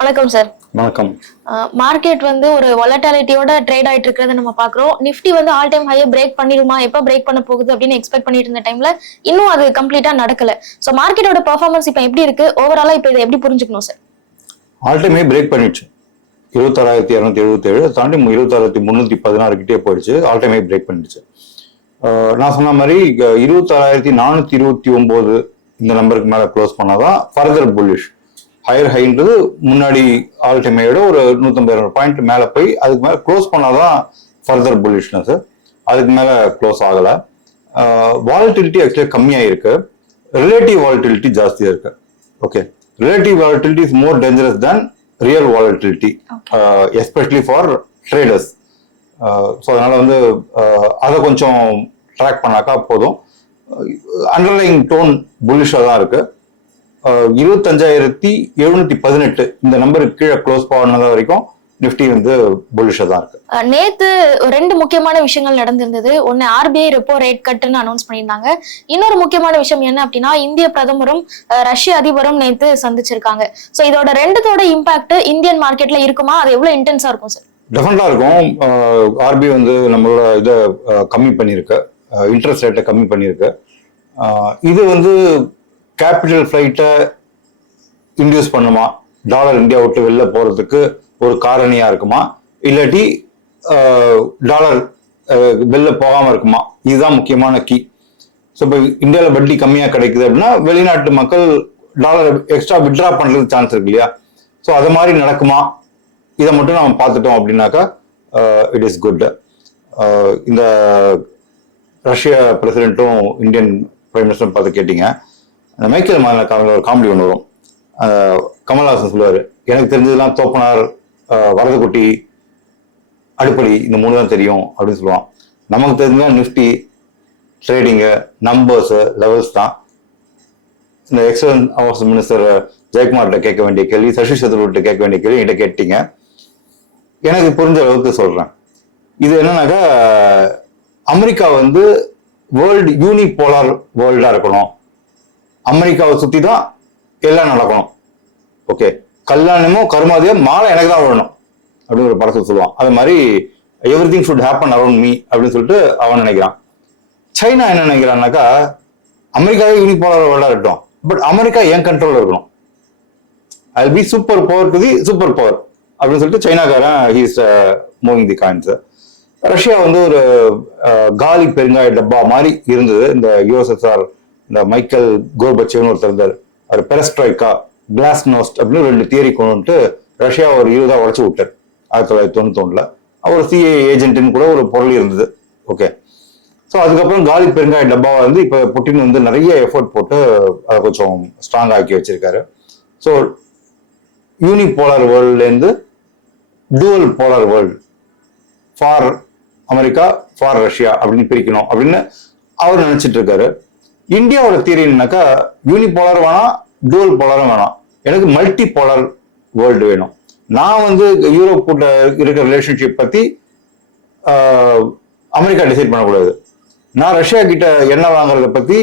வணக்கம் சார். வணக்கம். மார்க்கெட் வந்து ஒரு வாலட்டிலிட்டியோட ட்ரேட் ஆயிட்டு இருக்கிறத நம்ம பாக்குறோம். நிஃப்டி வந்து ஆல் டைம் ஹையை பிரேக் பண்ணிடுமா, எப்ப பிரேக் பண்ண போகுது அப்படின்னு எக்ஸ்பெக்ட் பண்ணிட்டு இருந்த டைம்ல இன்னும் அது கம்ப்ளீட்டா நடக்கல. சோ மார்க்கெட்டோட பெர்ஃபார்மன்ஸ் இப்ப எப்படி இருக்கு, ஓவராலா இப்ப இதை எப்படி புரிஞ்சுக்கணும் sir? All time high break பண்ணிடுச்சு. 26,277 தாண்டி 26,316 கிட்டே போயிடுச்சு. ஆல் டைம் ஹை பிரேக் பண்ணிடுச்சு. நான் சொன்ன மாதிரி 26,429 இந்த நம்பருக்கு மேல க்ளோஸ் பண்ணாதான் ஃபர்தர் புல்லிஷ். ஹையர் ஹைன்றது முன்னாடி ஆல் டைம் ஹையோட ஒரு 150 பாயிண்ட் மேல போய் அதுக்கு மேல க்ளோஸ் பண்ணாதான் ஃபர்தர் புல்லிஷ்னஸ். அதுக்கு மேல க்ளோஸ் ஆகல. வாலட்டிலிட்டி ஆக்சுவலி கம்மியாயிருக்கு, ரிலேட்டிவ் வாலட்டிலிட்டி ஜாஸ்தியா இருக்கு. Okay, relative volatility is more dangerous than real volatility, especially for traders. So அதனால வந்து அதை கொஞ்சம் ட்ராக் பண்ணாக்கா போதும். அண்டர்லைங் டோன் புல்லிஷாக தான் இருக்கு. 25,718 இந்த நம்பருக்கு கீழே க்ளோஸ் பண்ணது வரைக்கும் நிஃப்டி வந்து புல்லிஷா தான் இருக்கு. நேத்து ரெண்டு முக்கியமான விஷயங்கள் நடந்திருந்தது. ஒன்னு ஆர்பிஐ ரெப்போ ரேட் கட்டுன்னு அனௌன்ஸ் பண்ணியிருந்தாங்க. இன்னொரு முக்கியமான விஷயம் என்ன அப்படின்னா, இந்திய பிரதமரும் ரஷ்ய அதிபரும் நேத்து சந்திச்சிருக்காங்க. சோ இதோட ரெண்டுத்தோட இம்பாக்ட் இந்தியன் மார்க்கெட்ல இருக்குமா, அது எவ்வளவு இன்டென்ஸா இருக்கும் சார்? டெஃபினட்டா இருக்கும். ஆர்பிஐ வந்து நம்மளோட இதை கம்மி பண்ணியிருக்கு, இன்ட்ரெஸ்ட் ரேட்டை கம்மி பண்ணியிருக்கு. இது வந்து கேபிட்டல் ஃபிளைட்டை இன்டியூஸ் பண்ணுமா, டாலர் இந்தியா விட்டு வெளில போறதுக்கு ஒரு காரணியா இருக்குமா, இல்லாட்டி டாலர் வெளில போகாம இருக்குமா, இதுதான் முக்கியமான கீ. ஸோ இப்போ இந்தியாவில் வட்டி கம்மியாக கிடைக்குது அப்படின்னா வெளிநாட்டு மக்கள் டாலர் எக்ஸ்ட்ரா விட்ரா பண்றதுக்கு சான்ஸ் இருக்கு இல்லையா? ஸோ அது மாதிரி நடக்குமா, இதை மட்டும் நம்ம பார்த்துட்டோம் அப்படின்னாக்கா இட் இஸ் குட். இந்த ரஷ்ய பிரசிடென்ட்டும் இந்தியன் பிரைம் மினிஸ்டரும் பார்த்து கேட்டீங்க. அந்த மைக்கேல் மாநில ஒரு காமெடி ஒன்று வரும். கமல்ஹாசன் சொல்லுவாரு, எனக்கு தெரிஞ்சதெல்லாம் தோப்பனார், வரதுக்குட்டி, அடுப்படி, இந்த மூணு தான் தெரியும் அப்படின்னு சொல்லுவான். நமக்கு தெரிஞ்சதான் நிஃப்டி, ட்ரேடிங்கு, நம்பர்ஸ், லெவல்ஸ் தான். இந்த எக்ஸலன்ட் அவார்ட்ஸ் மினிஸ்டர் ஜெயக்குமார்கிட்ட கேட்க வேண்டிய கேள்வி, சசி சதுர்கிட்ட கேட்க வேண்டிய கேள்வி என்கிட்ட கேட்டீங்க. எனக்கு புரிஞ்ச அளவுக்கு சொல்றேன். இது என்னன்னாக்கா, அமெரிக்கா வந்து வேர்ல்டு யூனிபோலார் வேர்ல்டா இருக்கணும், அமெரிக்காவை சுத்தி தான் எல்லாம் நடக்கணும். ஓகே, கல்யாணமோ கருமாதியோ மாலை எனக்கு தான் வரணும் அப்படின்னு ஒரு படத்தை சொல்லுவான். அது மாதிரி every thing should happen around me அப்படின்னு சொல்லிட்டு அவன் நினைக்கிறான். சைனா என்ன நினைக்கிறான்னாக்கா, அமெரிக்காவே யூனிபோலார் வேர்ல்டா இருக்கட்டும், பட் அமெரிக்கா என் கண்ட்ரோல்ல இருக்கணும், I will be super power to the super power அப்படின்னு சொல்லிட்டு சைனாக்காரன் ஹீஸ் மூவிங் தி காயின்ஸ். ரஷ்யா வந்து ஒரு காலி பெருங்காய டப்பா மாதிரி இருந்தது. இந்த யுஎஸ்எஸ்ஆர், இந்த மைக்கேல் கோர்பச்சேவ்னு ஒருத்தர் இருந்தார், அவர் பெரஸ்ட்ராய்க்கா, கிளாஸ் நோஸ்ட் அப்படின்னு 2 தியரி கொண்டு வந்துட்டு ரஷ்யா ஒரு 20 உடச்சு விட்டார் 1991. அவர் சிஏ ஏஜென்ட்னு கூட ஒரு பொருள் இருந்தது. ஓகே, ஸோ அதுக்கப்புறம் காலி பெருங்காய டப்பாவை வந்து இப்போ புட்டின் வந்து நிறைய எஃபர்ட் போட்டு அதை கொஞ்சம் ஸ்ட்ராங் ஆக்கி வச்சிருக்காரு. ஸோ யூனிபோலார் வேர்ல்ட்லேருந்து dual polar world, for America, for Russia அப்படின்னு பிரிக்கணும் அப்படின்னு அவர் நினைச்சிட்டு இருக்காரு. இந்தியாவோட தியரினாக்கா, யூனிபோலார் வேணாம், டூவல் போலாரும் வேணாம், எனக்கு மல்டி போலார் வேர்ல்டு வேணும். நான் வந்து யூரோப் கூட இருக்கிற ரிலேஷன்ஷிப் பத்தி அமெரிக்கா டிசைட் பண்ணக்கூடாது. நான் ரஷ்யா கிட்ட என்ன வாங்குறத பத்தி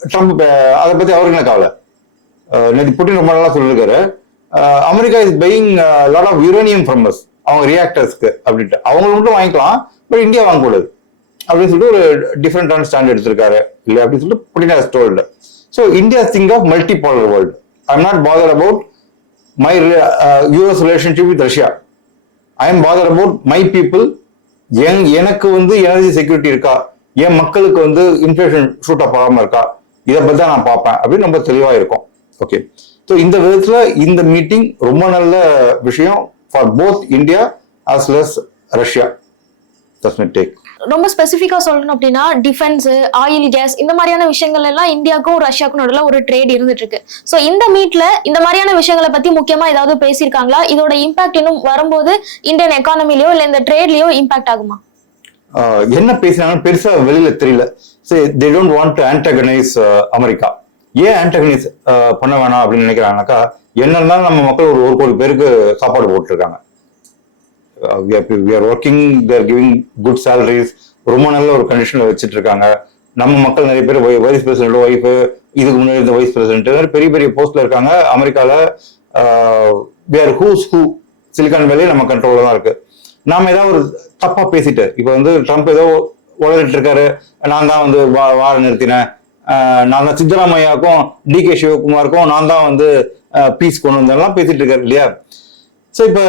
ட்ரம்ப், அதை பத்தி அவருக்கு என்ன கவலை? நேற்று புட்டின் ரொம்ப நாளா சொல்லியிருக்காரு, America is buying lot of uranium from us, அவங்க ரியாக்டர்ஸ்க்கு அப்படின்ட்டு. அவங்க மட்டும் வாங்கிக்கலாம், பட் இந்தியா வாங்கக்கூடாது அப்படின்னு சொல்லிட்டு ஒரு டிஃப்ரெண்டான ஸ்டாண்ட் எடுத்திருக்காரு இல்லை அப்படின்னு சொல்லிட்டு Putin has told. So India think of multipolar world. I am not bother about my US relationship with Russia, I am bother about my people. எனக்கு வந்து எனர்ஜி செக்யூரிட்டி இருக்கா, என் மக்களுக்கு வந்து இன்ஃபிளேஷன் ஷூட் அப் ஆகாம இருக்கா, இதை பத்தி தான் நான் பார்ப்பேன் அப்படின்னு ரொம்ப தெளிவா இருக்கும். ஓகே, ஸோ இந்த விதத்துல இந்த மீட்டிங் ரொம்ப நல்ல விஷயம் for both India as well as Russia. ரொம்ப ஸ்பெசிபிக்கா சொல்லணும் அப்படின்னா, டிஃபென்ஸ், ஆயில், கேஸ், இந்த மாதிரியான விஷயங்கள் எல்லாம் இந்தியாவுக்கும் ரஷ்யாவுக்கும் நடுவுல ஒரு ட்ரேட் இருந்துட்டு இருக்கு. சோ இந்த மீட்ல இந்த மாதிரியான விஷயங்களை பத்தி முக்கியமா ஏதாவது பேசியிருக்காங்களா? இதோட இம்பாக்ட் இன்னும் வரும்போது இந்தியன் எக்கானமிலயோ இல்ல இந்த ட்ரேட்லயோ இம்பாக்ட் ஆகுமா? என்ன பேசினாலும் பெருசா வெளியில தெரியல. they don't want to antagonize America. ஏன் ஆன்டகனைஸ் பண்ண வேணாம் அப்படின்னு நினைக்கிறாங்கனாக்கா, என்ன இருந்தாலும் நம்ம மக்கள் ஒரு 1 கோடி பேருக்கு சாப்பாடு போட்டுருக்காங்க. we are working, they are giving good salaries, ரொம்ப நல்ல ஒரு கண்டிஷன்ல வச்சுட்டு இருக்காங்க. நம்ம மக்கள் நிறைய பேர் வைஸ் பிரசிடென்ட் ஒய்ஃபு, இதுக்கு முன்னாடி இந்த வைஸ் பிரசிடென்ட் பெரிய பெரிய போஸ்ட்ல இருக்காங்க. அமெரிக்கால வேர் ஹூஸ் ஹூ சிலிகான் வேலையே நம்ம கண்ட்ரோல்ல தான் இருக்கு. நாம ஏதாவது ஒரு தப்பா பேசிட்டு இப்போ வந்து ட்ரம்ப் ஏதோ உளறிட்டு இருக்காரு, நான் தான் வந்து வார நிறுத்தினேன், நான் தான் சித்தராமையாவுக்கும் DK சிவகுமாருக்கும் நான் தான் வந்து பீஸ் கொண்டு வந்தெல்லாம் பேசிட்டு இருக்காரு இல்லையா. ஸோ இப்போ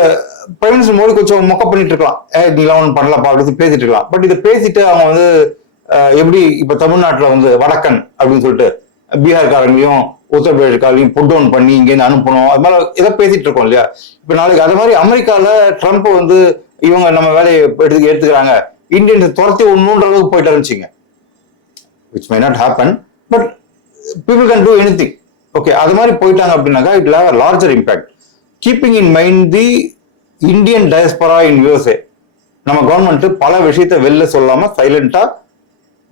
பிரைம் மினிஸ்டர் மோடி கொஞ்சம் மொக்க பண்ணிட்டு இருக்கலாம், இதெல்லாம் ஒன்றும் பண்ணலப்பா அப்படின்னு பேசிட்டு இருக்கலாம். பட் இதை பேசிட்டு அவங்க வந்து எப்படி இப்போ தமிழ்நாட்டில் வந்து வடக்கன் அப்படின்னு சொல்லிட்டு பீகார்காரங்களையும் உத்தரப்பிரதேஷ்காரங்களையும் புட் டவுன் பண்ணி இங்கேருந்து அனுப்பணும், அது மாதிரி ஏதோ பேசிட்டு இருக்கோம் இல்லையா. இப்போ நாளைக்கு அது மாதிரி அமெரிக்காவில் ட்ரம்ப் வந்து இவங்க நம்ம வேலையை எடுத்துக்கிறாங்க, இந்தியன்ஸ் துரத்தி ஒன்றுன்ற அளவுக்கு போயிட்டு இருந்துச்சிங்க, which may not happen, but people can do anything. Okay, அது மாதிரி போயிட்டாங்க அப்படின்னாக்கா it will have a larger impact. Keeping in mind the Indian diaspora in USA, நம்ம கவர்மெண்ட் பல விஷயத்தை வெளில சொல்லாம சைலண்டா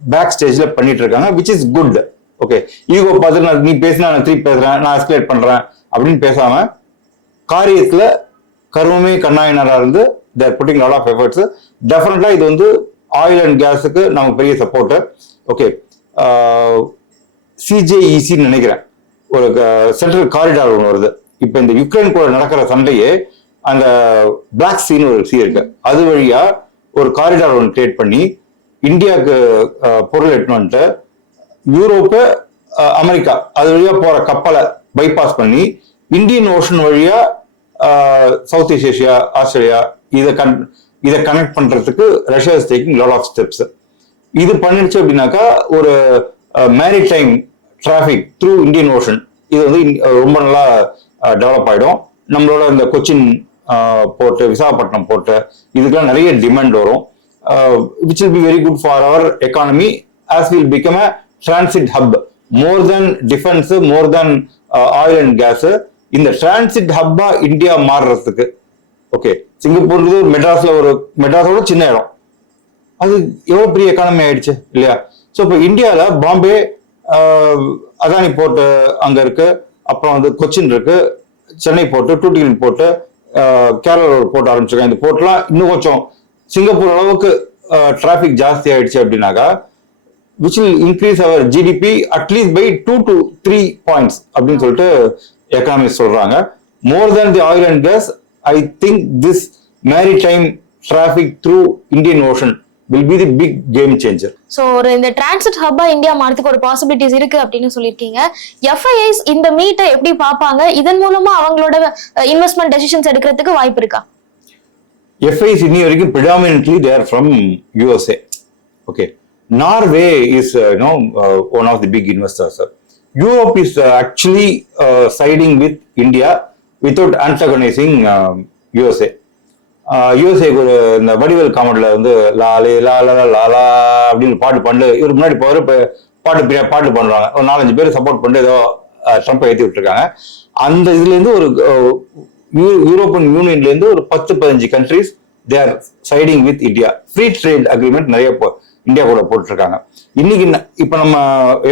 பேக் ஸ்டேஜ்ல பண்ணிட்டு இருக்காங்க, which is good. Okay, ego பார்த்து நீ பேசினா நான் திருப்பி பேசுறேன், நான் எஸ்கலேட் பண்றேன் அப்படின்னு பேசாம காரியத்துல கருவமே கண்ணாயினரா இருந்து they are putting a lot of efforts. டெஃபினட்டா இது வந்து ஆயில் அண்ட் கேஸுக்கு நமக்கு பெரிய சப்போர்ட். ஓகே, CJECன்னு நினைக்கிறேன் ஒரு சென்ட்ரல் காரிடார் ஒன்று வருது. இப்போ இந்த யுக்ரைன் கூட நடக்கிற சண்டையே அந்த பிளாக் சீன்னு ஒரு சீ இருக்கு, அது வழியா ஒரு காரிடார் ஒன்று கிரியேட் பண்ணி இந்தியாவுக்கு பொருள் எட்டுன்னு வந்துட்டு யூரோப்பு அமெரிக்கா அது வழியா போற கப்பலை பைபாஸ் பண்ணி இந்தியன் ஓஷன் வழியா சவுத் ஈஸ்ட் ஏஷியா ஆஸ்திரேலியா இதை கனெக்ட் பண்றதுக்கு Russia is taking lot of steps. இது பண்ணிடுச்சு அப்படின்னாக்கா ஒரு maritime traffic through Indian Ocean இது வந்து ரொம்ப நல்லா டெவலப் ஆயிடும். நம்மளோட இந்த கொச்சின் போர்ட்டு, விசாகப்பட்டினம் போர்ட்டு, இதுக்கெல்லாம் நிறைய டிமாண்ட் வரும், which will be very good for our economy as we'll become a transit hub, more than defense, more than oil and gas. இந்த டிரான்சிட் ஹப்பா இந்தியா மாறுறதுக்கு ஓகே, சிங்கப்பூர் மெட்ராஸோட சின்ன இடம், அது எவ்வளவு பெரிய எக்கானமி ஆயிடுச்சு இல்லையா. ஸோ இப்போ இந்தியாவில் பாம்பே அதானி போர்ட்டு அங்க இருக்கு, அப்புறம் வந்து கொச்சின் இருக்கு, Chennai port, Tuticorin port, Kerala port ஆரம்பிச்சிருக்காங்க. இந்த போர்ட்லாம் இன்னும் கொஞ்சம் சிங்கப்பூர் அளவுக்கு டிராபிக் ஜாஸ்தி ஆயிடுச்சு அப்படின்னாக்கா which will increase our GDP at least by 2 to 3 points அப்படின்னு சொல்லிட்டு எக்கனாமிஸ்ட் சொல்றாங்க. More than the oil and gas, I think this maritime traffic through Indian Ocean will be the big game changer. So ஒரு இந்த transit ஹப்பா India மாறதுக்கு ஒரு possibilities இருக்கு அப்படின்னு சொல்லியிருக்கீங்க. FIIs இந்த மீட்டை எப்படி பார்ப்பாங்க, இதன் மூலமா அவங்களோட இன்வெஸ்ட்மெண்ட் டெசிஷன்ஸ் எடுக்கிறதுக்கு வாய்ப்பு இருக்கா? FIIs இன்னி வரைக்கும் predominantly they are from USA. Okay, Norway is one of the big investors. Europe is actually siding with India without antagonizing USA. USA ஒரு இந்த வடிவேல் காமெடியில வந்து லாலே லாலா லாலா அப்படின்னு பாட்டு பண்ணு இவர் முன்னாடி போகிற பாட்டு பண்றாங்க, ஒரு 4-5 பேர் சப்போர்ட் பண்ணிட்டு ஏதோ ட்ரம்ப்பை ஏற்றி விட்டுருக்காங்க. அந்த இதுல இருந்து ஒரு யூரோப்பியன் யூனியன்ல இருந்து ஒரு 10-15 countries they are siding with India. Free trade agreement நிறைய இந்தியா கூட போட்டிருக்காங்க. இன்னைக்கு இப்ப நம்ம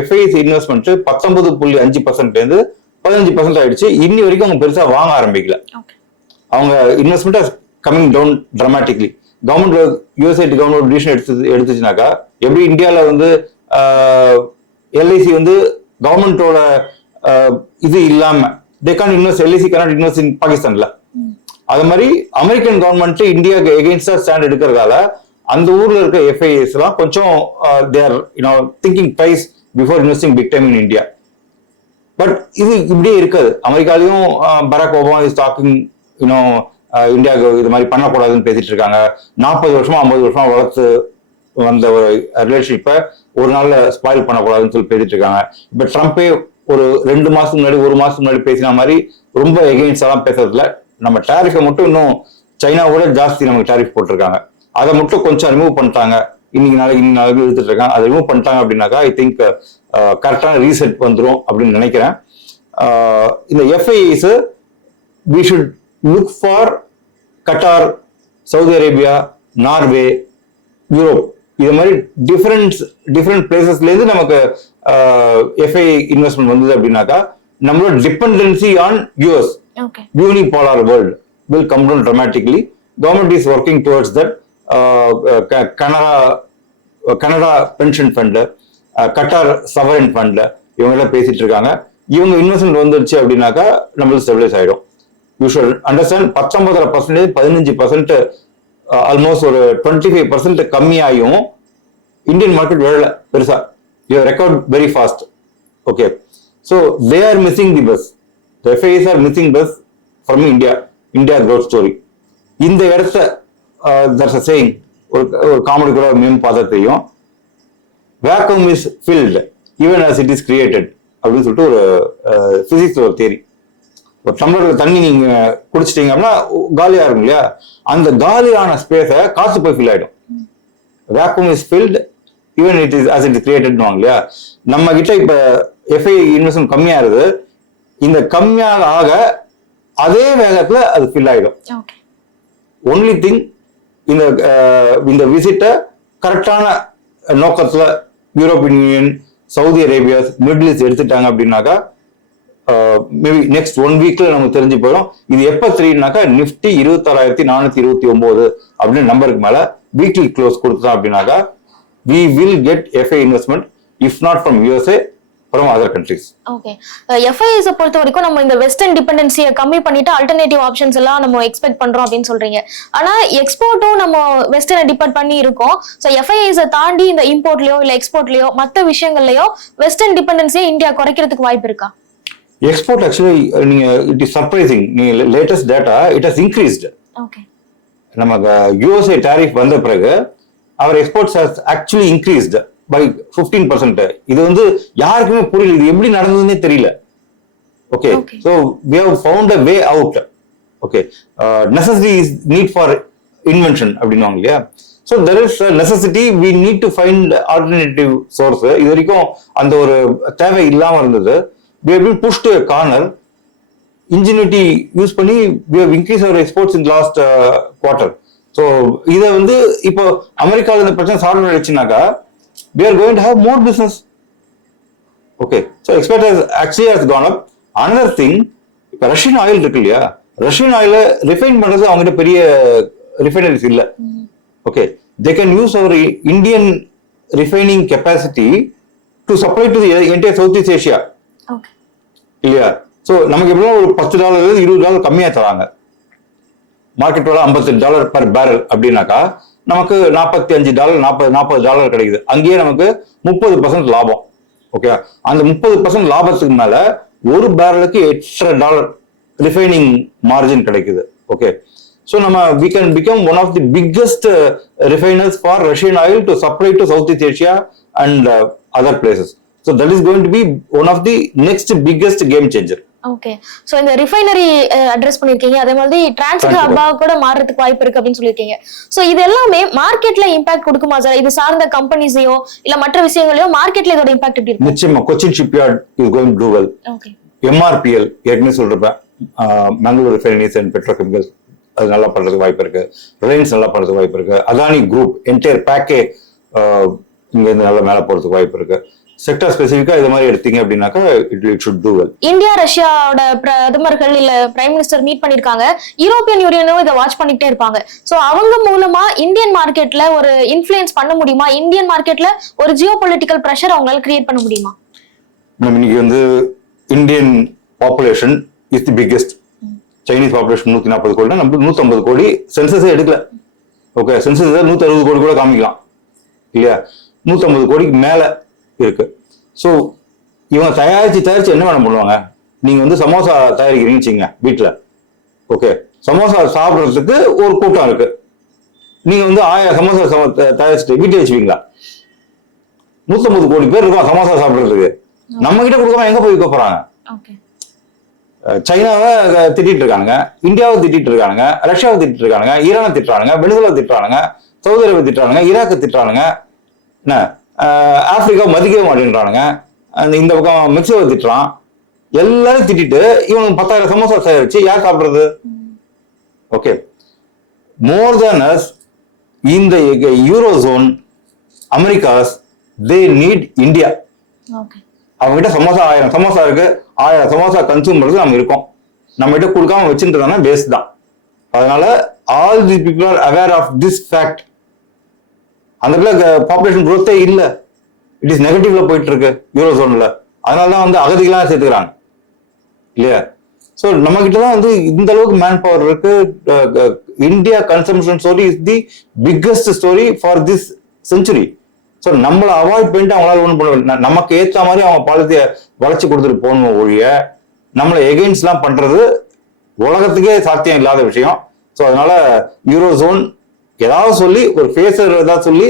FIIs இன்வெஸ்ட்மெண்ட் 19.5% இருந்து 15% ஆயிடுச்சு. இன்னி வரைக்கும் அவங்க பெருசா வாங்க ஆரம்பிக்கல. அவங்க investment coming down dramatically. Government USA government decision எடுத்துச்சுனாக்கா எப்படி இந்தியாவில் வந்து LIC வந்து கவர்மெண்டோட இது இல்லாம they can't invest, LIC cannot invest in பாகிஸ்தான்ல. அது மாதிரி அமெரிக்கன் கவர்மெண்ட் இந்தியாவுக்கு எகெயின்ஸ்டா ஸ்டாண்ட் எடுக்கிறதால அந்த ஊர்ல இருக்க FIIs எல்லாம் கொஞ்சம் they are thinking twice before investing big time in India. But இது இப்படியே இருக்காது. அமெரிக்காலையும் பராக் ஒபாமா இஸ் டாக்கிங் இந்தியாவுக்கு இது மாதிரி பண்ணக்கூடாதுன்னு பேசிட்டு இருக்காங்க. 40 வருஷமா 50 வருஷமா வளர்த்து வந்த ஒரு ரிலேஷன்ஷிப்பை ஒரு நாள்ல ஸ்பாயில் பண்ணக்கூடாதுன்னு சொல்லி பேசிட்டு இருக்காங்க. இப்ப ட்ரம்ப்பே ஒரு 2 மாசத்துக்கு முன்னாடி 1 மாசத்துக்கு முன்னாடி பேசின மாதிரி ரொம்ப எகெயின்ஸ்ட் எல்லாம் பேசுறதுல நம்ம டேரிஃபை மட்டும் இன்னும் சைனாவோட ஜாஸ்தி நமக்கு டேரிஃப் போட்டிருக்காங்க. அதை மட்டும் கொஞ்சம் ரிமூவ் பண்ணிட்டாங்க. இன்னைக்கு நாளைக்கு எடுத்துட்டு இருக்காங்க. அதை ரிமூவ் பண்ணிட்டாங்க அப்படின்னாக்கா ஐ திங்க் கரெக்டான ரீசெட் வந்துடும் அப்படின்னு நினைக்கிறேன். இந்த FIIs we should look for Qatar, Saudi Arabia, Norway, Europe, இது மாதிரி டிஃப்ரெண்ட் பிளேசஸ்ல இருந்து நமக்கு FII இன்வெஸ்ட்மெண்ட் வந்தது அப்படின்னாக்கா நம்மளோட dependency on US unipolar world will come down dramatically. Government is working towards that. Canada pension fund, Qatar sovereign fund, இவங்க எல்லாம் பேசிட்டு இருக்காங்க. இவங்க இன்வெஸ்ட்மெண்ட் வந்துருச்சு அப்படின்னாக்கா நம்மளுக்கு ஸ்டெபிலைஸ் ஆயிடும். யூ ஷுட் அண்டர்ஸ்டாண்ட் 19% 15% ஆல்மோஸ்ட் ஒரு 25% கம்மியாயும் இந்தியன் மார்க்கெட் விழல பெருசா. You record very fast. Okay, so they are missing the bus. The FIIs are missing bus from India growth story. இந்த இடத்த தட்ஸ் அ சேயிங், ஒரு comedy கூட ma'am பார்த்தா தெரியும். Vacuum is field even as it is created அப்படின்னு சொல்லிட்டு ஒரு physics ஒரு தியரி. ஒரு டம்ளர்ல தண்ணி நீங்க குடிச்சிட்டீங்க அப்படின்னா காலியா இருக்கும் இல்லையா, அந்த காலியான ஸ்பேஸை காசு போய் ஃபில் ஆயிடும். Vacuum is field even it is as it is created இல்லையா. நம்ம கிட்ட இப்ப FII இன்வெஸ்ட்மெண்ட் கம்மியாகுது, இந்த கம்மியாக ஆக அதே வேகத்துல அது ஃபில் ஆயிடும். ஒன்லி திங், இந்த விசிட்டை கரெக்டான நோக்கத்துல European Union, Saudi Arabia, Middle East எடுத்துட்டாங்க அப்படின்னாக்கா மேபி நெக்ஸ்ட் 1 வீக்ல நமக்கு தெரிஞ்சு போயிடும். இது எப்ப தெரியும்னாக்கா நிஃப்டி 26,429 அப்படின்னு நம்பருக்கு மேல வீக்லி க்ளோஸ் கொடுத்தோம் அப்படின்னாக்கா we will get FII investment if not from USA, from other countries. Okay, FIIs பொறுத்த வரைக்கும் நம்ம இந்த வெஸ்டர்ன் டிபெண்டன்சியை கம்மி பண்ணிட்டு ஆல்டர்னேட்டிவ் ஆப்ஷன்ஸ் எல்லாம் நம்ம எக்ஸ்பெக்ட் பண்றோம் அப்படின்னு சொல்றீங்க. ஆனா எக்ஸ்போர்ட்டும் நம்ம வெஸ்டர்னை டிபெண்ட் பண்ணி இருக்கோம். ஸோ FIIs தாண்டி இந்த இம்போர்ட்லயோ இல்ல எக்ஸ்போர்ட்லயோ மற்ற விஷயங்கள்லயோ வெஸ்டர்ன் டிபெண்டன்சியை இந்தியா குறைக்கிறதுக்கு வாய்ப்பு இருக்கா? எக்ஸ்போர்ட் ஆக்சுவலி நீங்க இட் இஸ் சர்ப்ரைசிங், நீங்க latest data it has increased. Okay, நமக்கு USA டாரிஃப் வந்த பிறகு our exports has actually increased by 15%. இது வந்து யாருக்குமே புரியல, இது எப்படி நடந்ததுன்னே தெரியல. Okay, so we have found a way out. Okay, necessity is need for invention அப்படின்னுவாங்க இல்லையா. so there is a necessity, we need to find alternative source. இது வரைக்கும் அந்த ஒரு தேவை இல்லாம இருந்தது. we have been pushed to a corner. ingenuity use பண்ணி we have increased our exports in last quarter. So இதை வந்து இப்போ அமெரிக்காவில் இந்த பிரச்சனை சால்வ் ஆயிடுச்சுனாக்கா we are going to have more business. Okay, so export actually has gone up. another thing, இப்போ Russian oil இருக்கு இல்லையா, ரஷ்யன் ஆயில ரிஃபைன் பண்றது அவங்ககிட்ட பெரிய ரிஃபைனரிஸ் இல்லை. Okay, they can use our Indian refining capacity to supply to the entire Southeast Asia. இல்லையா. So நமக்கு எப்படின்னா ஒரு $10 $20 கம்மியா தராங்க. மார்க்கெட் விலை $58 per barrel அப்படின்னாக்கா நமக்கு $45 $40 கிடைக்குது. அங்கேயே நமக்கு 30% லாபம். ஓகே, அந்த 30% லாபத்துக்கு மேல ஒரு பேரலுக்கு $8 ரிஃபைனிங் மார்ஜின் கிடைக்குது. ஓகே, ஸோ நம்ம we can become one of the biggest refiners for Russian oil to supply to Southeast Asia and other places. So that is going to be one of the next biggest game changer. Okay, so இந்த refinery address பண்ணிருக்கீங்க, அதே மாதிரி transit ஹப்பா கூட மாறதுக்கு வாய்ப்பு இருக்கு அப்படின்னு சொல்லிருக்கீங்க. So இது எல்லாமே மார்க்கெட்ல இம்பாக்ட் கொடுக்குமா சார்? இது சார்ந்த கம்பெனிஸையோ இல்ல மற்ற விஷயங்களையோ மார்க்கெட்ல இதோட இம்பாக்ட் எப்படி இருக்கு? நிச்சயமா Cochin shipyard is going to to well. Okay, MRPL ஏற்கனவே சொல்றேன், மேங்களூர் ரிஃபைனரிஸ் அண்ட் பெட்ரோகெமிக்கல்ஸ் அது நல்லா பண்றதுக்கு வாய்ப்பு இருக்கு. ரிலையன்ஸ் நல்லா பண்றதுக்கு வாய்ப்பு இருக்கு. அதானி குரூப் என்டையர் பேக்கே இங்க இருந்து நல்லா மேல போறதுக்கு வாய்ப்பு இருக்கு. செக்டர் ஸ்பெசிபிக்கா இது மாதிரி எடுத்தீங்க அப்படின்னாக்கா it should to well. India ரஷ்யாவோட பிரதமர்கள் இல்ல பிரைம் மினிஸ்டர் மீட் பண்ணிருக்காங்க. யூரோப்பியன் யூனியனும் இதை வாட்ச் பண்ணிட்டே இருப்பாங்க. சோ அவங்க மூலமா இந்தியன் மார்க்கெட்ல ஒரு இன்ஃப்ளூயன்ஸ் பண்ண முடியுமா? இந்தியன் மார்க்கெட்ல ஒரு ஜியோ பொலிட்டிக்கல் பிரஷர் அவங்களால கிரியேட் பண்ண முடியுமா? நம்ம இன்னைக்கு வந்து Indian population is the biggest. Chinese population 140 கோடி, நம்ம 150 கோடி. சென்சஸே எடுக்கல. ஓகே, சென்சஸ் 160 கோடி கூட காமிக்கலாம் இல்லையா. 150 கோடிக்கு மேல இருக்கு. ஸோ இவங்க தயாரிச்சு என்ன வேணும் பண்ணுவாங்க? நீங்க வந்து சமோசா தயாரிக்கிறீங்கன்னு வச்சுங்க வீட்டுல. ஓகே, சமோசா சாப்பிட்றதுக்கு ஒரு கூட்டம் இருக்கு. நீங்க வந்து 1000 சமோசா தயாரிச்சுட்டு வீட்டை வச்சுவீங்களா? 150 கோடி பேர் இருக்கும் சமோசா சாப்பிட்றதுக்கு. நம்ம கிட்ட கொடுக்காம எங்க போய் விற்க போறாங்க? சைனாவை திட்டிட்டு இருக்காங்க, இந்தியாவை திட்டிட்டு இருக்காங்க, ரஷ்யாவை திட்டிட்டு இருக்காங்க, ஈரானை திட்டுறானுங்க, வெனிசுலா திட்டுறானுங்க, சவுதி அரேபியா திட்டுறானுங்க, ஈராக்கை திட்டுறானுங்க, என்ன ஆப்பிரிக்கா மதிக்கவே மாட்டேன்றானுங்க, இந்த பக்கம் மெக்சிகோ திட்டுறான். எல்லாரும் திட்டிட்டு இவங்க 10,000 சமோசா தயாரிச்சு யார் சாப்பிடுறது? ஓகே, மோர் தேன் அஸ் இந்த யூரோசோன் அமெரிக்காஸ் தே நீட் இந்தியா. அவங்க கிட்ட சமோசா 1000 சமோசா இருக்கு, 1000 சமோசா கன்சூம் பண்றது நம்ம இருக்கோம். நம்ம கிட்ட கொடுக்காம வச்சுட்டோம்னா வேஸ்ட் தான். அதனால all the people are aware of this fact. அந்த பாப்புலேஷன் குரோத்தே இல்லை, இட் இஸ் நெகட்டிவ்ல போயிட்டு இருக்கு யூரோசோன்ல. அதனாலதான் வந்து அகதிகளாம் சேர்த்துக்கிறாங்க இல்லையா. ஸோ நம்ம கிட்ட தான் வந்து இந்த அளவுக்கு மேன் பவர் இருக்கு. India consumption story is the biggest story for this century. So நம்மளை அவாய்ட் பண்ணிட்டு அவங்களால ஒன்றும் பண்ண, நமக்கு ஏற்ற மாதிரி அவங்க பாலிசியை வளைச்சு கொடுத்துட்டு போகணும் ஒழிய நம்மளை எகெயின்ஸ்ட்லாம் பண்றது உலகத்துக்கே சாத்தியம் இல்லாத விஷயம். ஸோ அதனால யூரோ ஜோன் ஏதாவது சொல்லி ஒரு ஃபேஸர் ஏதாவது சொல்லி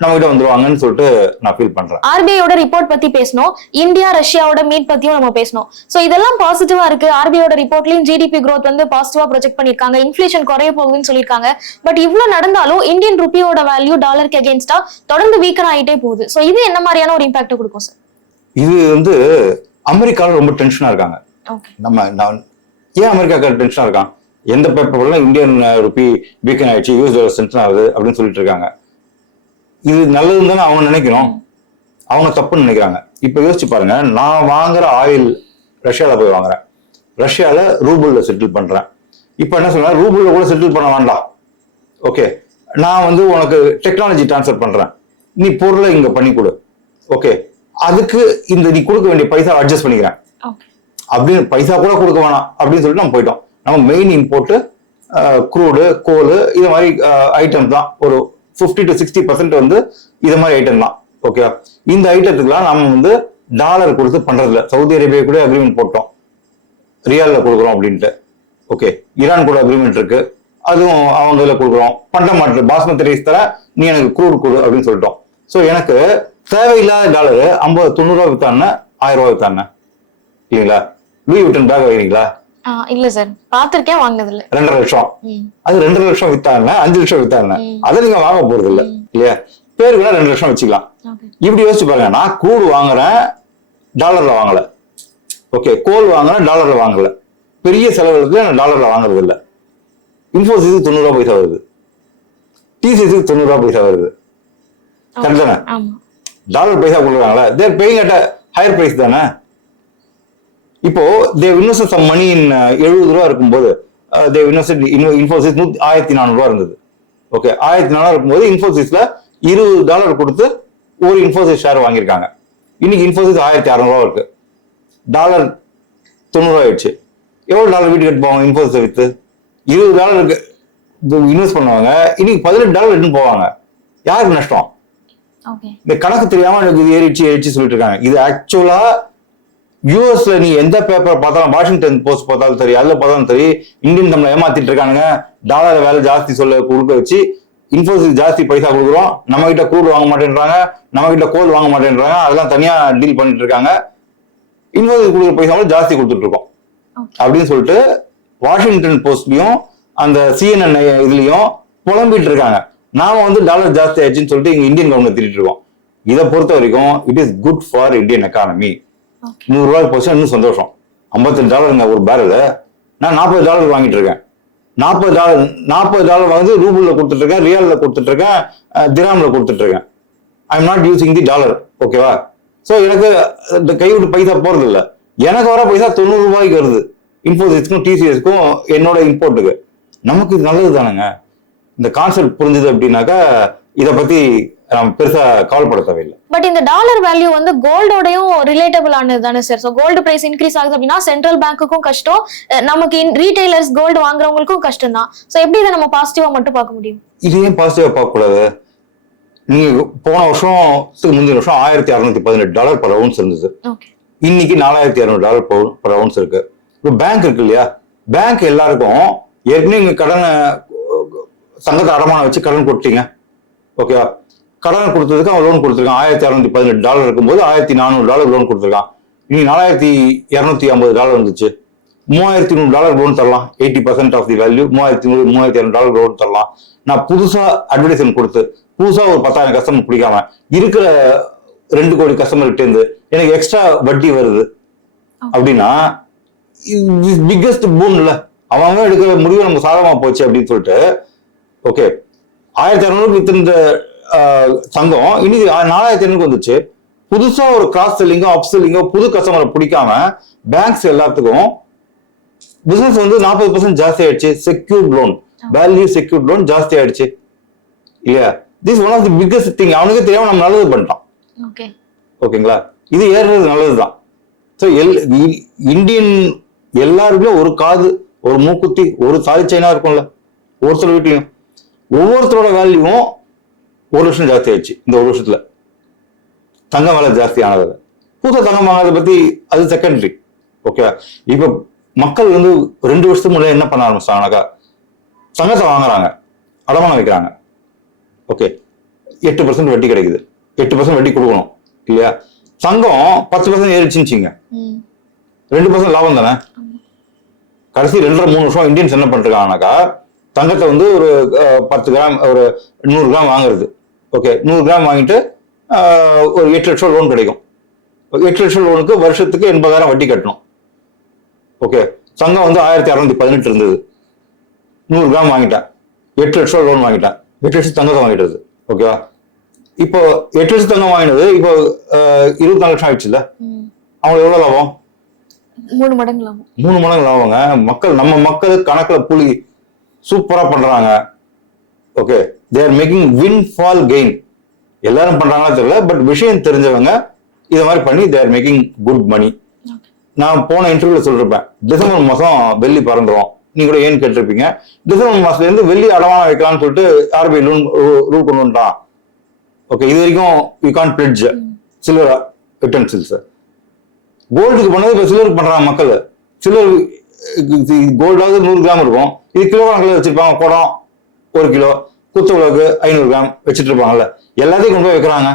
நம்ம கிட்ட வந்துருவாங்கன்னு சொல்லிட்டு நான் ஃபீல் பண்றேன். ஆர்பிஐயோட ரிப்போர்ட் பத்தி பேசணும், இந்தியா ரஷ்யாவோட மீட் பத்தியும் நம்ம பேசணும். சோ இதெல்லாம் பாசிட்டிவா இருக்கு. ஆர்பிஐயோட ரிப்போர்ட்லயும் ஜிடிபி growth வந்து பாசிட்டிவா ப்ரொஜெக்ட் பண்ணிருக்காங்க, இன்ஃபிளேஷன் குறைய போகுதுன்னு சொல்லியிருக்காங்க. பட் இவ்வளவு நடந்தாலும் இந்தியன் ருப்பியோட வேல்யூ டாலருக்கு அகேன்ஸ்டா தொடர்ந்து வீக்கர் ஆகிட்டே போகுது. சோ இது என்ன மாதிரியான ஒரு இம்பாக்ட் கொடுக்கும் சார்? இது வந்து அமெரிக்கால ரொம்ப டென்ஷனா இருக்காங்க. ஏன் அமெரிக்கா டென்ஷனா இருக்கான்? எந்த பேப்பர்லாம் இந்தியன் ருப்பி வீக்கன் ஆயிடுச்சு, யூஎஸ் டாலர் டென்ஷன் ஆகுது அப்படின்னு சொல்லிட்டு இருக்காங்க. இது நல்லதுன்னு தானே அவங்க நினைக்கணும், அவங்க தப்புன்னு நினைக்கிறாங்க. இப்ப யோசிச்சு பாருங்க, நான் வாங்குற ஆயில் ரஷ்யால போய் வாங்குறேன், ரஷ்யால ரூபிள்ல செட்டில் பண்றேன். இப்ப என்ன சொல்றேன், ரூபிள்ல கூட செட்டில் பண்ண வேண்டாம், ஓகே நான் வந்து உனக்கு டெக்னாலஜி டிரான்ஸ்ஃபர் பண்றேன், நீ பொருளை இங்க பண்ணி கொடு, ஓகே அதுக்கு இந்த நீ கொடுக்க வேண்டிய பைசா அட்ஜஸ்ட் பண்ணிக்கிறேன் அப்படின்னு, பைசா கூட கொடுக்க வேணாம் அப்படின்னு சொல்லிட்டு நம்ம போயிட்டோம். நம்ம மெயின் இம்போர்ட் க்ரூடு, கோலு, இது மாதிரி ஐட்டம் தான். ஒரு 50 to 60% வந்து இது மாதிரி ஐட்டம் தான். ஓகே, இந்த ஐட்டத்துக்குலாம் நம்ம வந்து டாலர் கொடுத்து பண்றதில்ல. சவுதி அரேபியா கூட அக்ரிமெண்ட் போட்டோம், ரியால்ல கொடுக்குறோம் அப்படின்ட்டு. ஓகே, ஈரான் கூட அக்ரிமெண்ட் இருக்கு, அதுவும் அவங்க இதில் கொடுக்குறோம். பண்ண மாட்டேன், பாஸ்மதி ரைஸ் தர நீ எனக்கு க்ரூட் கொடு அப்படின்னு சொல்லிட்டோம். ஸோ எனக்கு தேவையில்லாத டாலரு 50-90 ரூபா வித்தானே 1000 ரூபா வித்தானே இல்லைங்களா? லூயி விட்டன் பேக் வைக்கிறீங்களா? இல்ல சார், பாத்திருக்கேன், வாங்கினது இல்ல. 2.5 லட்சம், அது 2.5 லட்சம் வித்தாங்க, 5 லட்சம் வித்தாங்க, அதை நீங்க வாங்க போறது இல்ல இல்லையா? பேருக்குன்னா 2 லட்சம் வச்சுக்கலாம். இப்படி யோசிச்சு பாருங்க, நான் க்ரூட் வாங்குறேன் டாலர்ல வாங்கல, ஓகே கோல் வாங்குறேன் டாலர்ல வாங்கல, பெரிய செலவுகளுக்கு நான் டாலர்ல வாங்குறது இல்ல. இன்ஃபோசிஸுக்கு 90 ரூபா பைசா வருது, டிசிஎஸ்க்கு 90 ரூபா பைசா வருது, கரெக்ட் தானே? டாலர் பைசா கொடுக்குறாங்களா, they're paying at higher price தானே. இப்போ they invest some money in 70 ரூபா இருக்கும்போது தேவ் இன்வெஸ்ட் இன்ஃபோசிஸ் 1400 ரூபா இருந்தது. ஓகே, 1400 இருக்கும்போது இன்ஃபோசிஸ்ல $20 கொடுத்து ஒரு இன்ஃபோசிஸ் ஷேர் வாங்கியிருக்காங்க. இன்னைக்கு இன்ஃபோசிஸ் 1600 ரூபா இருக்கு, டாலர் 90 ரூபா ஆயிடுச்சு. எவ்வளவு டாலர் வீட்டுக்கு எடுத்து போவாங்க இன்ஃபோசிஸை வித்து? $20 இன்வெஸ்ட் பண்ணுவாங்க, இன்னைக்கு $18 எடுத்துன்னு போவாங்க. யாருக்கு நஷ்டம்? இந்த கணக்கு தெரியாம எனக்கு ஏறிச்சு சொல்லிட்டு இருக்காங்க. இது ஆக்சுவலா யூஎஸ்ல நீ எந்த பேப்பர் பார்த்தாலும், வாஷிங்டன் போஸ்ட் பார்த்தாலும் சரி, அதுல பார்த்தாலும் சரி, இந்தியன் நம்மளை ஏமாத்திட்டு இருக்கானுங்க. டாலர் வேலை ஜாஸ்தி சொல்ல கொடுக்க வச்சு இன்ஃபோசிஸ் ஜாஸ்தி பைசா கொடுக்குறோம், நம்ம கிட்ட க்ரூட் வாங்க மாட்டேன்றாங்க, நம்ம கிட்ட கோல் வாங்க மாட்டேன்றாங்க, அதெல்லாம் தனியா டீல் பண்ணிட்டு இருக்காங்க. இன்ஃபோசிஸ் கொடுக்குற பைசா ஜாஸ்தி கொடுத்துட்டு இருக்கோம் அப்படின்னு சொல்லிட்டு வாஷிங்டன் போஸ்ட்லயும் அந்த CNN இதுலயும் புலம்பிட்டு இருக்காங்க. நாம வந்து டாலர் ஜாஸ்தி ஆயிடுச்சுன்னு சொல்லிட்டு இங்க இந்தியன் கவர்மெண்ட் திட்டிட்டு இருக்கோம். இதை பொறுத்த வரைக்கும் it is good for Indian economy. 100 ரூபாய்க்கு போச்சு இன்னும் சந்தோஷம். $58 ஒரு பேரல், நான் $40 வாங்கிட்டு இருக்கேன். $40 வந்து ரூபிள்ல கொடுத்துட்டு இருக்கேன், ரியால்ல கொடுத்துட்டு இருக்கேன், திராம்ல கொடுத்துட்டு இருக்கேன். ஐ am not using the dollar, ஓகேவா? ஸோ எனக்கு இந்த கைவிட்டு பைசா போறது இல்லை, எனக்கு வர பைசா 90 ரூபாய்க்கு வருது. இன்ஃபோசிஸ்க்கும் டிசிஎஸ்க்கும் என்னோட இம்போர்ட்டுக்கு. நமக்கு இது நல்லது தானுங்க. இந்த கான்செப்ட் புரிஞ்சுது அப்படின்னாக்கா இதை பத்தி நம்ம பெருசா கவலைப்பட தேவையில்லை. பட் இந்த டாலர் வேல்யூ வந்து கோல்டோடையும் ரிலேட்டபிள் ஆனது தானே sir? So gold price increase ஆகுது அப்படின்னா சென்ட்ரல் பேங்க்குக்கும் கஷ்டம், நமக்கு ரீட்டைலர்ஸ் கோல்டு வாங்குறவங்களுக்கும் கஷ்டம் தான். ஸோ எப்படி இதை நம்ம பாசிட்டிவா மட்டும் பார்க்க முடியும்? இது ஏன் பாசிட்டிவா பார்க்க கூடாது? நீங்க போன வருஷத்துக்கு முந்தைய வருஷம் $1618 per ounce இருந்தது, இன்னைக்கு $4200 per ounce இருக்கு. இப்போ பேங்க் இருக்கு இல்லையா, பேங்க் எல்லாருக்கும் ஏற்கனவே நீங்க கடனை சங்கத்தை அடமானம் வச்சு கடன் கொடுத்தீங்க, ஓகேவா? கடன் கொடுத்ததுக்கு அவன் லோன் கொடுத்துருக்கான். $1618 இருக்கும்போது $1400 லோன் கொடுத்துருக்கான். இன்னைக்கு $4250 வந்துச்சு. $3100 லோன் தரலாம், 80% ஆஃப் தி வேல்யூ. $3200 லோன் தரலாம். நான் புதுசா அட்வர்டைஸ்மெண்ட் கொடுத்து புதுசா ஒரு 10,000 கஸ்டமர் பிடிக்காம இருக்கிற 2 கோடி கஸ்டமர் கிட்ட இருந்து எனக்கு எக்ஸ்ட்ரா வட்டி வருது அப்படின்னா பிக்கஸ்ட் பூன் இல்ல. அவங்க எடுக்கிற முடிவு நமக்கு சாதகமா போச்சு அப்படின்னு சொல்லிட்டு, ஓகே 1600 வித்திருந்த சங்கம் இன்னைக்கு 4500 வந்துச்சு. புதுசா ஒரு கிராஸ் செல்லிங்கோ அப் செல்லிங்கோ புது கஸ்டமரை பிடிக்காம பேங்க்ஸ் எல்லாத்துக்கும் பிசினஸ் வந்து 40% ஜாஸ்தி ஆயிடுச்சு. Secured loan, value secured loan ஜாஸ்தி ஆயிடுச்சு இல்லையா? This one of the biggest thing. அவனுக்கு தெரியாம நம்ம நல்லது பண்ணிட்டோம், ஓகேங்களா? இது ஏறுறது நல்லதுதான். ஸோ இந்தியன் எல்லாருக்குமே ஒரு காது, ஒரு மூக்குத்தி, ஒரு தாலி செயினா இருக்கும்ல ஒவ்வொருத்தர் வீட்லயும். ஒவ்வொருத்தரோட வேல்யூவும் 1 லட்சம் ஜாஸ்தி ஆயிடுச்சு இந்த 1 வருஷத்துல. தங்கம் விலை ஜாஸ்தி ஆனது, புதுசா தங்கம் வாங்குறத பத்தி அது செகண்டரி. ஓகே, இப்ப மக்கள் வந்து 2 வருஷத்துக்கு முன்னாடி என்ன பண்ண ஆரம்பிச்சாங்கனாக்கா, தங்கத்தை வாங்குறாங்க, அடமானம் வைக்கிறாங்க. ஓகே, 8% வட்டி கிடைக்குது, 8% வட்டி கொடுக்கணும் இல்லையா? தங்கம் 10% ஏறிச்சுன்னு 2% லாபம் தானே. கடைசி 2.5-3 வருஷம் இந்தியன்ஸ் என்ன பண்ணிருக்காங்கனாக்கா, தங்கத்தை வந்து ஒரு 10 கிராம் ஒரு 100 கிராம் வாங்குறது. ஓகே, 100 கிராம் வாங்கிட்டு ஒரு 8 லட்சம் லோன் கிடைக்கும். 8 லட்சம் லோனுக்கு வருஷத்துக்கு 80,000 வட்டி கட்டணும். ஓகே, தங்கம் வந்து 1618 இருந்தது, 100 கிராம் வாங்கிட்டேன், 8 லட்சம் லோன் வாங்கிட்டேன், 8 லட்சம் தங்கத்தை வாங்கிட்டது. ஓகேவா? இப்போ 8 லட்சம் தங்கம் வாங்கினது இப்போ 24 லட்சம் ஆயிடுச்சுல்ல, அவங்களுக்கு எவ்வளவு லாபம்? 3 மடங்கு லாபம். 3 மடங்கு லாபங்க. நம்ம மக்கள் கணக்குல புலி சூப்பரா பண்றாங்க. Okay, they are making windfall gain. எல்லாரும் பண்றாங்களா தெரியல, பட் விஷயம் தெரிஞ்சவங்க இதை மாதிரி பண்ணி they are making good money. நான் போன இன்டர்வியூல சொல்லிருப்பேன், டிசம்பர் மாசம் வெள்ளி பறந்துரும். நீங்க கூட ஏன்னு கேட்டிருப்பீங்க. டிசம்பர் மாசத்துல இருந்து வெள்ளி அடமானம் வைக்கலாம்னு சொல்லிட்டு ஆர்பிஐ ரூல் கொண்டு வந்துட்டான். ஓகே, இது வரைக்கும் you can't pledge silver utensils. கோல்டுக்கு பண்ணது இப்ப சிலருக்கு பண்றாங்க மக்கள். சிலர் கோல்டாவது 100 கிராம் இருக்கும், இது கிலோ கணக்கில் வச்சிருப்பாங்க. குடம் 1 கிலோ, குத்து விளக்கு 500 கிராம் வச்சுட்டு இருப்பாங்கல்ல, எல்லாத்தையும் கொண்டு போய் வைக்கிறாங்க.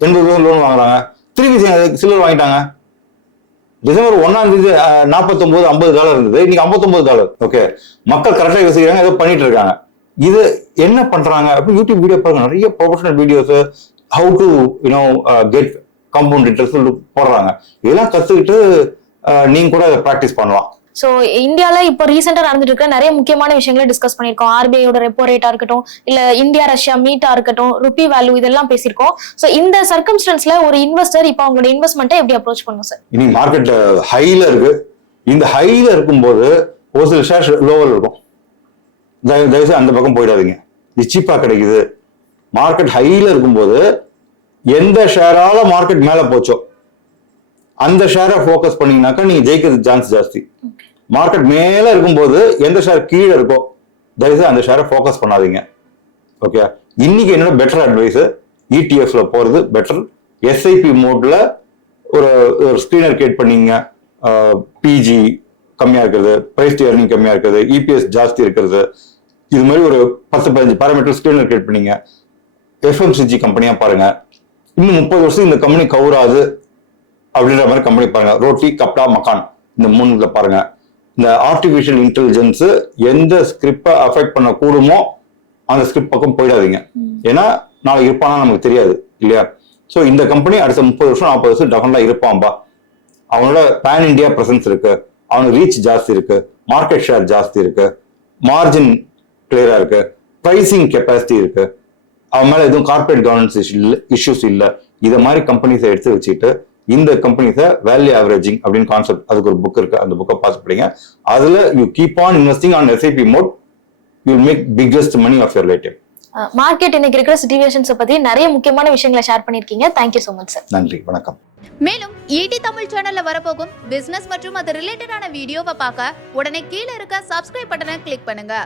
80,000 லோன் வாங்குறாங்க, திருப்பி சிலர் வாங்கிட்டாங்க. டிசம்பர் 1ஆம் தேதி $49-50 இருந்தது, இன்னைக்கு $59. ஓகே, மக்கள் கரெக்டா யோசிக்கிறாங்க, ஏதோ பண்ணிட்டு இருக்காங்க. இது என்ன பண்றாங்க அப்படி யூடியூப் வீடியோ பாருங்க, நிறைய professional videos, how to get compound interest போடுறாங்க. இதெல்லாம் கத்துக்கிட்டு நீங்க கூட அதை ப்ராக்டிஸ் பண்ணலாம். சோ இந்தியால இப்போ ரீசெண்டா நடந்துட்டு இருக்க நிறைய முக்கியமான விஷயங்களை டிஸ்கஸ் பண்ணிருக்கோம். ஆர்பிஐயோட ரெப்போ ரேட்டா இருக்கட்டும், இல்ல இந்தியா ரஷ்யா மீட்டா இருக்கட்டும், ருபி வேல்யூ, இதெல்லாம் பேசியிருக்கோம். சோ இந்த சர்க்கம்ஸ்டன்ஸ்ல ஒரு இன்வெஸ்டர் இப்போ அவங்களோட இன்வெஸ்ட்மெண்ட்டை எப்படி அப்ரோச் பண்ணும் சார்? இன்னைக்கு மார்க்கெட் ஹைல இருக்கு. இந்த ஹைல இருக்கும்போது ஒரு சில ஷேர்ஸ் லோவர் இருக்கும். தயவுசெய்து அந்த பக்கம் போயிடாதீங்க, இது சீப்பா கிடைக்குது. மார்க்கெட் ஹைல இருக்கும்போது எந்த ஷேரால மார்க்கெட் மேல போச்சோ அந்த ஷேரை போக்கஸ் பண்ணீங்கன்னாக்கா நீங்க ஜெயிக்கிறது சான்ஸ் ஜாஸ்தி. மார்க்கெட் மேல இருக்கும்போது எந்த ஷேர் கீழே இருக்கோ தயவுசெய்து அந்த ஷேரை போக்கஸ் பண்ணாதீங்க. ஓகே, இன்னைக்கு என்னோட பெட்டர் அட்வைஸ், இடிஎஃப்ல போறது பெட்டர். எஸ்ஐபி மோட்ல ஒரு ஸ்கிரீனர் கிரியேட் பண்ணீங்க, பிஜி கம்மியா இருக்கிறது, பிரைஸ் டு எர்னிங் கம்மியா இருக்கிறது, இபிஎஸ் ஜாஸ்தி இருக்கிறது, இது மாதிரி ஒரு 10-15 பாராமீட்டர் ஸ்கிரீனர் கிரியேட் பண்ணீங்க. எஃப்எம்சிஜி கம்பெனியா பாருங்க, இன்னும் 30 வருஷம் இந்த கம்பெனி கவுராது அப்படின்ற மாதிரி கம்பெனி பாருங்க. ரோட்டி, கப்டா, மக்கான், இந்த 3 பாருங்க. இந்த ஆர்டிபிஷியல் இன்டெலிஜென்ஸ் எந்த ஸ்கிரிப்டை அஃபெக்ட் பண்ண கூடுமோ அந்த ஸ்கிரிப்ட் பக்கம் போயிடாதீங்க. ஏன்னா நாளைக்கு இருப்பானா நமக்கு தெரியாது இல்லையா? ஸோ இந்த கம்பெனி அடுத்த 30 வருஷம் 40 வருஷம் டெஃபினட்டா இருப்பான்பா. அவனோட பேன் இண்டியா பிரசன்ஸ் இருக்கு, அவனுக்கு ரீச் ஜாஸ்தி இருக்கு, மார்க்கெட் ஷேர் ஜாஸ்தி இருக்கு, மார்ஜின் கிளியரா இருக்கு, பிரைசிங் கெப்பாசிட்டி இருக்கு, அவன் மேல எதுவும் கார்பரேட் கவர்னன்ஸ் இஷ்யூஸ் இல்லை. இதை மாதிரி கம்பெனிஸை எடுத்து வச்சுக்கிட்டு இந்த கம்பெனிஸை வேல்யூ ஆவரேஜிங் அப்படின்னு கான்செப்ட், அதுக்கு ஒரு புக் இருக்கு, அந்த புக்கை பாஸ் படிங்க. அதுல you keep on investing on SIP mode, you will make biggest money of your lifetime. Market இன்னைக்கு இருக்கிற சிச்சுவேஷன்ஸ் பத்தி நிறைய முக்கியமான விஷயங்களை ஷேர் பண்ணிருக்கீங்க. Thank you so much sir. நன்றி, வணக்கம். மேலும் ஈடி தமிழ் சேனல்ல வரப்போகும் பிசினஸ் மற்றும் அது ரிலேட்டடான வீடியோவை பார்க்க உடனே கீழே இருக்க சப்ஸ்கிரைப் பட்டனை கிளிக் பண்ணுங்க.